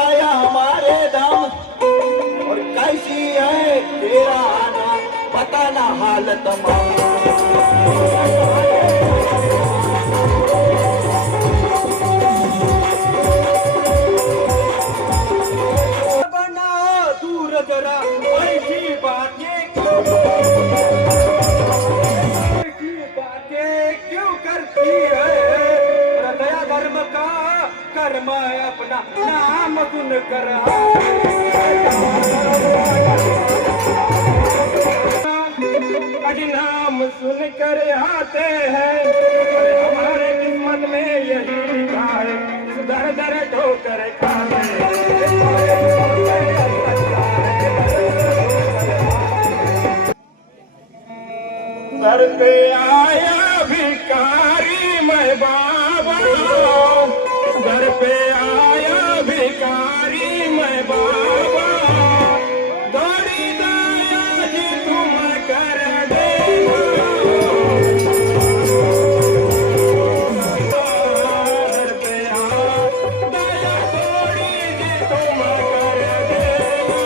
आया हमारे धाम और कैसी है तेरा आना, बताना हाल तमाम। बनाओ दूर जरा ऐसी बातें क्यों करती है? हृदय धर्म का कर्म है अपना नाम सुन कर नाम सुन कर आते हैं। हमारे किस्मत में यही लिखा है, सुधर दर ठोकर खाते घर पे आया भिखारी मैं बाबा, घर पे आया भिखारी मैं बाबा, दौड़ी दया जी तुम कर देना। घर पे आ दया दौड़ी जी तुम कर देना।